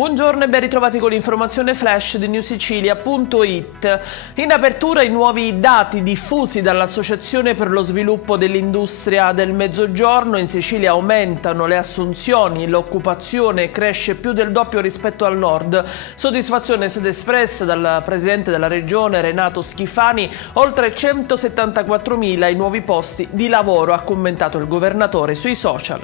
Buongiorno e ben ritrovati con l'informazione flash di newsicilia.it. In apertura i nuovi dati diffusi dall'Associazione per lo sviluppo dell'industria del Mezzogiorno. In Sicilia aumentano le assunzioni, l'occupazione cresce più del doppio rispetto al nord. Soddisfazione è stata espressa dal presidente della regione Renato Schifani. Oltre 174.000 i nuovi posti di lavoro, ha commentato il governatore sui social.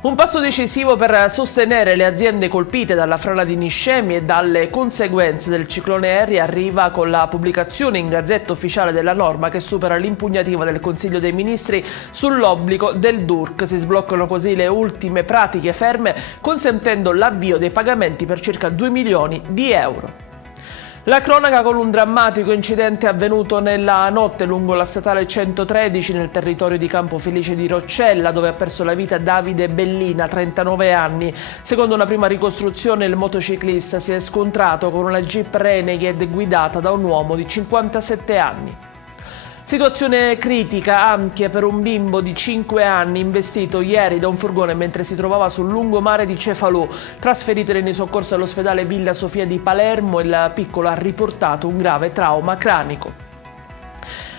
Un passo decisivo per sostenere le aziende colpite dalla frana di Niscemi e dalle conseguenze del ciclone Harry arriva con la pubblicazione in Gazzetta Ufficiale della norma che supera l'impugnativa del Consiglio dei Ministri sull'obbligo del DURC. Si sbloccano così le ultime pratiche ferme, consentendo l'avvio dei pagamenti per circa 2 milioni di euro. La cronaca con un drammatico incidente avvenuto nella notte lungo la statale 113 nel territorio di Campofelice di Roccella, dove ha perso la vita Davide Bellina, 39 anni. Secondo una prima ricostruzione, il motociclista si è scontrato con una Jeep Renegade guidata da un uomo di 57 anni. Situazione critica anche per un bimbo di 5 anni investito ieri da un furgone mentre si trovava sul lungomare di Cefalù. Trasferito in soccorso all'ospedale Villa Sofia di Palermo, il piccolo ha riportato un grave trauma cranico.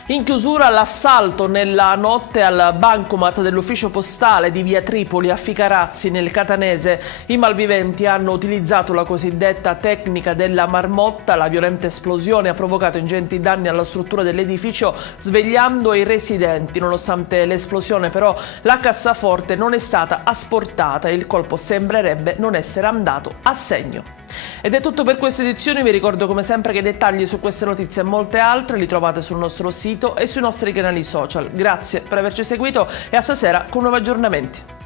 In chiusura l'assalto nella notte al bancomat dell'ufficio postale di via Tripoli a Ficarazzi nel Catanese. I malviventi hanno utilizzato la cosiddetta tecnica della marmotta. La violenta esplosione ha provocato ingenti danni alla struttura dell'edificio, svegliando i residenti. Nonostante l'esplosione però la cassaforte non è stata asportata e il colpo sembrerebbe non essere andato a segno. Ed è tutto per questa edizione. Vi ricordo come sempre che i dettagli su queste notizie e molte altre li trovate sul nostro sito e sui nostri canali social. Grazie per averci seguito e a stasera con nuovi aggiornamenti.